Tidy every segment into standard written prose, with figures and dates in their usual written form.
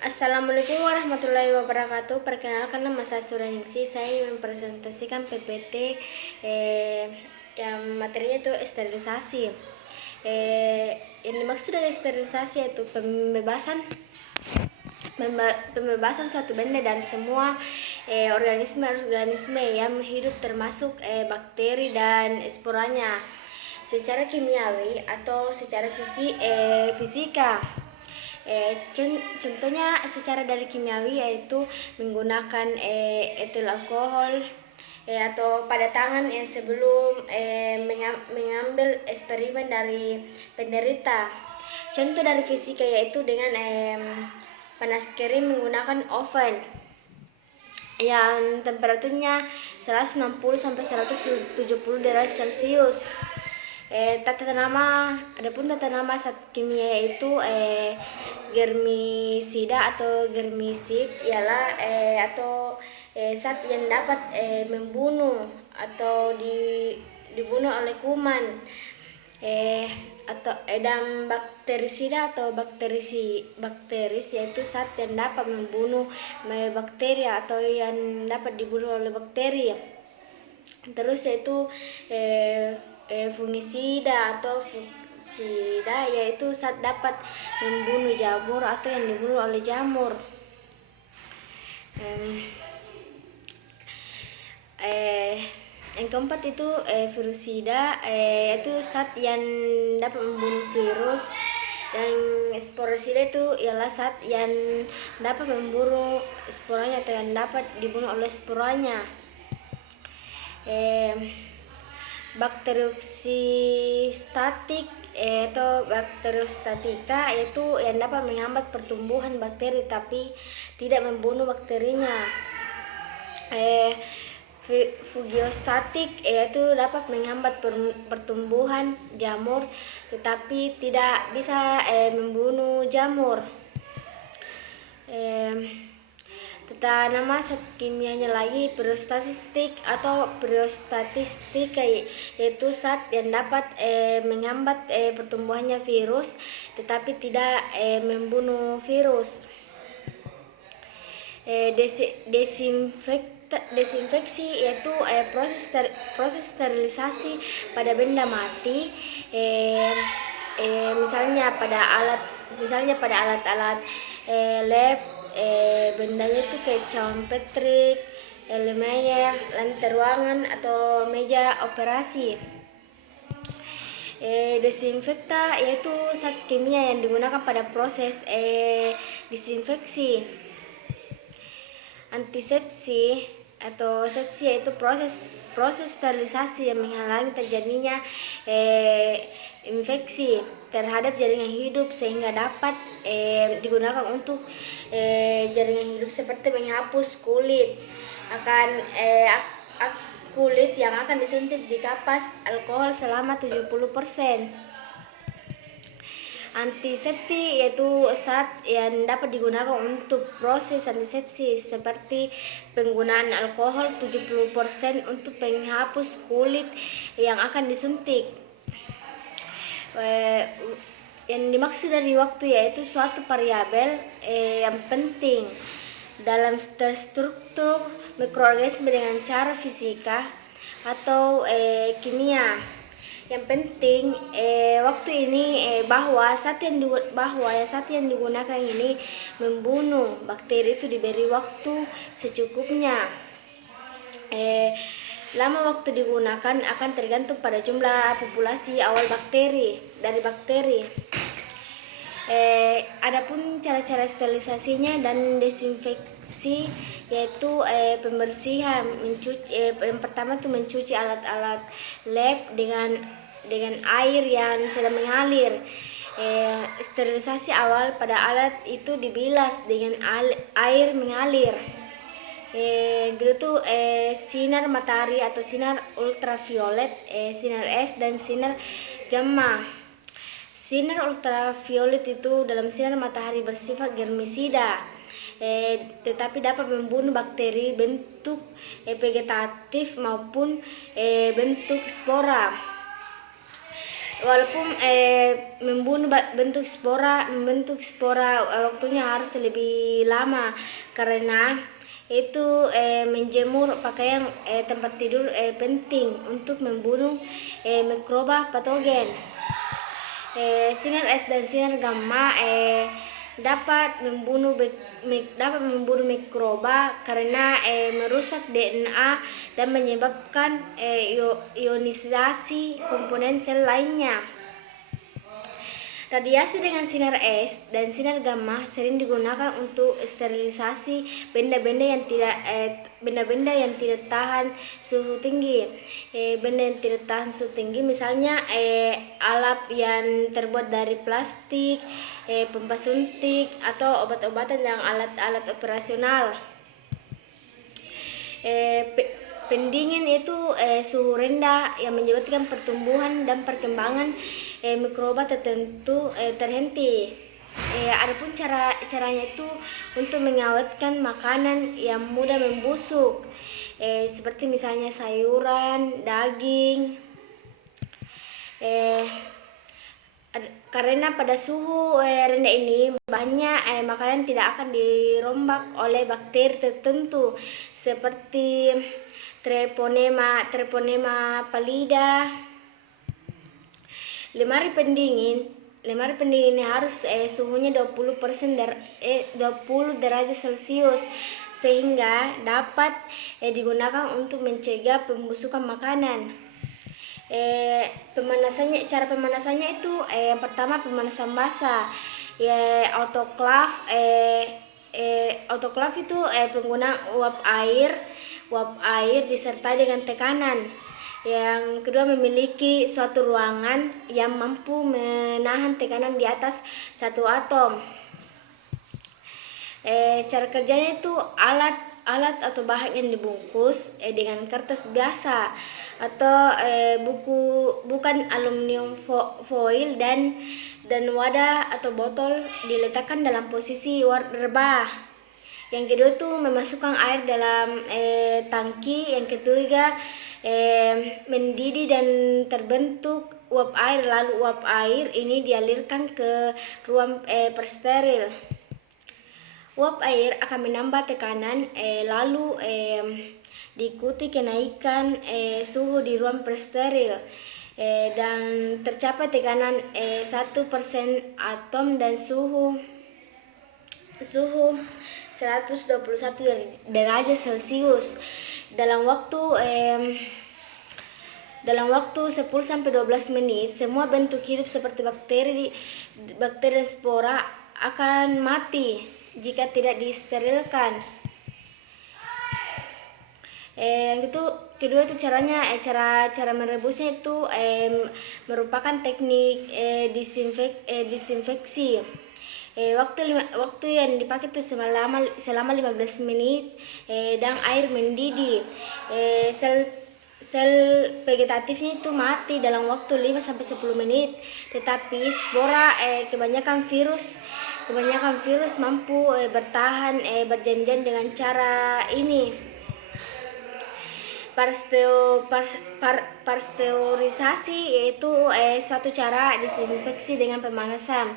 Assalamualaikum warahmatullahi wabarakatuh. Perkenalkan, nama saya Suraningsi. Saya mempresentasikan PPT yang materinya itu sterilisasi. Yang dimaksud dari sterilisasi itu pembebasan suatu benda dari semua organisme yang hidup, termasuk bakteri dan sporanya, secara kimiawi atau secara fisika. Contohnya secara dari kimiawi yaitu menggunakan etil alkohol atau pada tangan sebelum mengambil eksperimen dari penderita. Contoh dari fisika yaitu dengan panas kering menggunakan oven yang temperaturnya 160 sampai 170 derajat Celcius. Adapun tata nama zat kimia yaitu germisida atau germisid ialah zat yang dapat membunuh atau dibunuh oleh kuman, dan bakterisida atau bakteris yaitu zat yang dapat membunuh bakteri atau yang dapat dibunuh oleh bakteri. Terus yaitu fungisida atau fungisida yaitu zat dapat membunuh jamur atau yang dibunuh oleh jamur. Yang keempat itu virusida, yaitu zat yang dapat membunuh virus. Dan sporosida itu ialah zat yang dapat membunuh sporanya atau yang dapat dibunuh oleh sporanya. Bakteriostatik atau bakteriostatika yaitu yang dapat menghambat pertumbuhan bakteri tapi tidak membunuh bakterinya. Fugiostatik yaitu dapat menghambat pertumbuhan jamur tetapi tidak bisa membunuh jamur. Tata nama zat kimianya lagi periostatistik atau periostatistik yaitu zat yang dapat menghambat pertumbuhannya virus tetapi tidak membunuh virus. Desinfeksi yaitu proses sterilisasi pada benda mati, misalnya pada alat-alat lab. Bendanya itu kayak cawan Petrik, Lemaier, lantai ruangan atau meja operasi. Desinfekta yaitu zat kimia yang digunakan pada proses disinfeksi. Antisepsi atau sepsi yaitu proses sterilisasi yang menghalangi terjadinya infeksi terhadap jaringan hidup sehingga dapat digunakan untuk jaringan hidup seperti menghapus kulit kulit yang akan disuntik di kapas alkohol selama 70%. Antiseptik yaitu zat yang dapat digunakan untuk proses antisepsi seperti penggunaan alkohol 70% untuk penghapus kulit yang akan disuntik. Yang dimaksud dari waktu yaitu suatu variabel yang penting dalam struktur mikroorganisme dengan cara fisika atau kimia. Yang penting waktu ini bahwa zat yang digunakan ini membunuh bakteri itu diberi waktu secukupnya. Lama waktu digunakan akan tergantung pada jumlah populasi awal dari bakteri. Adapun cara-cara sterilisasinya dan desinfeksi yaitu pembersihan, yang pertama itu mencuci alat-alat lab dengan air yang sedang mengalir. Sterilisasi awal pada alat itu dibilas dengan air mengalir. Gitu sinar matahari atau sinar ultraviolet, sinar S dan sinar gamma. Sinar ultraviolet itu dalam sinar matahari bersifat germisida, tetapi dapat membunuh bakteri bentuk vegetatif maupun bentuk spora. walaupun membentuk spora waktunya harus lebih lama karena itu menjemur pakaian tempat tidur penting untuk membunuh mikroba patogen. Sinar S dan sinar gamma dapat membunuh mikroba karena merusak DNA dan menyebabkan ionisasi komponen sel lainnya. Radiasi dengan sinar S dan sinar gamma sering digunakan untuk sterilisasi benda-benda yang tidak tahan suhu tinggi. Benda yang tidak tahan suhu tinggi misalnya alat yang terbuat dari plastik, pompa suntik atau obat-obatan dan alat-alat operasional. Pendingin itu suhu rendah yang menyebabkan pertumbuhan dan perkembangan mikroba tertentu terhenti. Adapun caranya itu untuk mengawetkan makanan yang mudah membusuk, seperti misalnya sayuran, daging. Karena pada suhu rendah ini banyak makanan tidak akan dirombak oleh bakteri tertentu seperti Treponema pallida. Lemari pendingin ini harus suhunya 20 derajat Celcius sehingga dapat digunakan untuk mencegah pembusukan makanan. Cara pemanasannya itu yang pertama pemanasan basah, autoclave itu penggunaan uap air disertai dengan tekanan. Yang kedua memiliki suatu ruangan yang mampu menahan tekanan di atas 1 atom. Cara kerjanya itu alat atau bahan yang dibungkus dengan kertas biasa atau bukan aluminium foil dan wadah atau botol diletakkan dalam posisi rebah. Yang kedua itu memasukkan air dalam tangki. Yang ketiga mendidih dan terbentuk uap air, lalu uap air ini dialirkan ke ruang persteril. Uap air akan menambah tekanan lalu diikuti kenaikan suhu di ruang persteril dan tercapai tekanan 1% atom dan suhu 121 derajat Celcius dalam waktu 10-12 menit. Semua bentuk hidup seperti bakteri dan spora akan mati jika tidak disterilkan. Kedua itu caranya, cara merebusnya itu merupakan teknik disinfeksi. Waktu yang dipakai itu selama 15 menit dan air mendidih. Sel vegetatifnya itu mati dalam waktu 5-10 menit, tetapi spora kebanyakan virus mampu bertahan berjenjang dengan cara ini. Pasteurisasi yaitu suatu cara disinfeksi dengan pemanasan.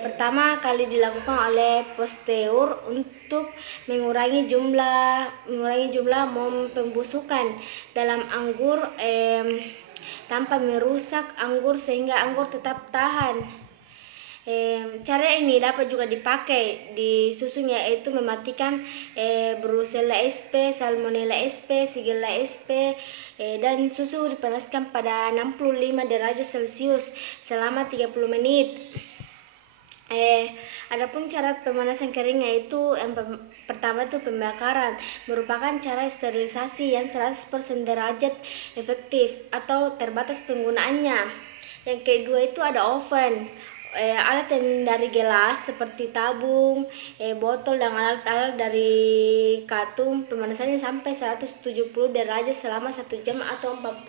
Pertama kali dilakukan oleh Pasteur untuk mengurangi jumlah mom pembusukan dalam anggur tanpa merusak anggur sehingga anggur tetap tahan. Cara ini dapat juga dipakai di susunya, yaitu mematikan Brucella sp, Salmonella sp, Shigella sp, dan susu dipanaskan pada 65 derajat Celcius selama 30 menit. Adapun cara pemanasan kering yaitu yang pertama itu pembakaran, merupakan cara sterilisasi yang 100% derajat efektif atau terbatas penggunaannya. Yang kedua itu ada oven. Alat yang dari gelas seperti tabung, botol dan alat-alat dari katung. Pemanasannya sampai 170 derajat selama 1 jam atau 40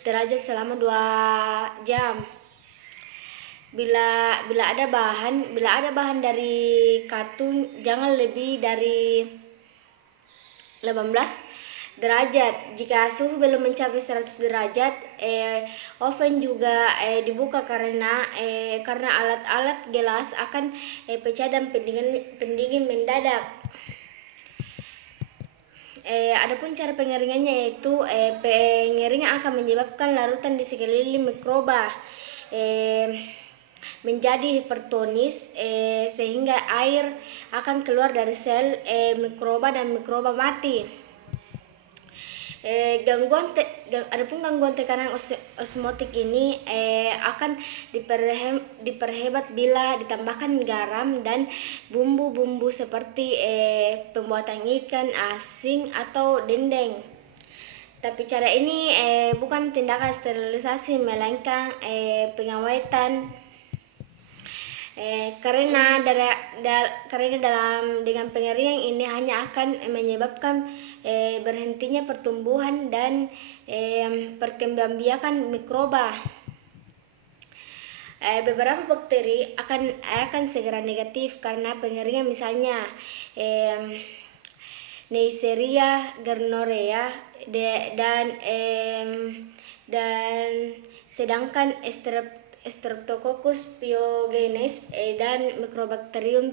derajat selama 2 jam. Bila ada bahan dari katung, jangan lebih dari 18 derajat. Jika suhu belum mencapai 100 derajat, oven juga dibuka karena alat-alat gelas akan pecah dan pendingin mendadak. Adapun cara pengeringannya yaitu pengeringan akan menyebabkan larutan di sekeliling mikroba menjadi hipertonis, sehingga air akan keluar dari sel mikroba dan mikroba mati. Adapun gangguan tekanan osmotik ini akan diperhebat bila ditambahkan garam dan bumbu-bumbu seperti pembuatan ikan asin atau dendeng. Tapi cara ini bukan tindakan sterilisasi, melainkan pengawetan. Karena dengan pengeringan ini hanya akan menyebabkan berhentinya pertumbuhan dan perkembangbiakan mikroba. Beberapa bakteri akan segera negatif karena pengeringan, misalnya Neisseria gonorrhea dan sedangkan Streptococcus pyogenes dan Mycobacterium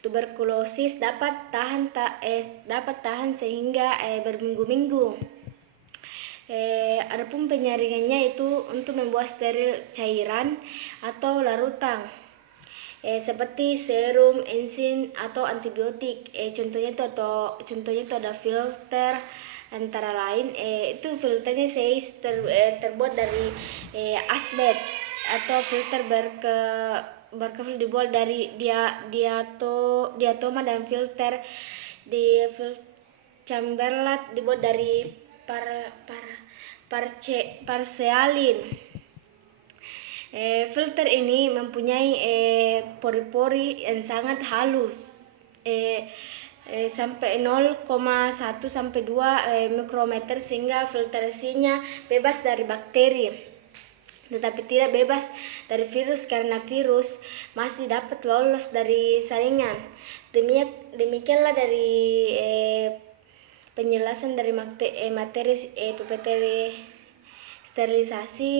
tuberculosis dapat tahan sehingga berminggu-minggu. Adapun penyaringannya itu untuk membuat steril cairan atau larutan seperti serum, enzim atau antibiotik. Contohnya itu ada filter, antara lain itu filternya terbuat dari asbes, atau filter berkefil dibuat dari diatoma, dan filter Chamberlain dibuat dari parsealin. Filter ini mempunyai pori-pori yang sangat halus, sampai 0,1 sampai 2 mikrometer, sehingga filtrasinya bebas dari bakteri, tetapi tidak bebas dari virus, karena virus masih dapat lolos dari saringan. Demikianlah dari penjelasan dari materi PPT sterilisasi.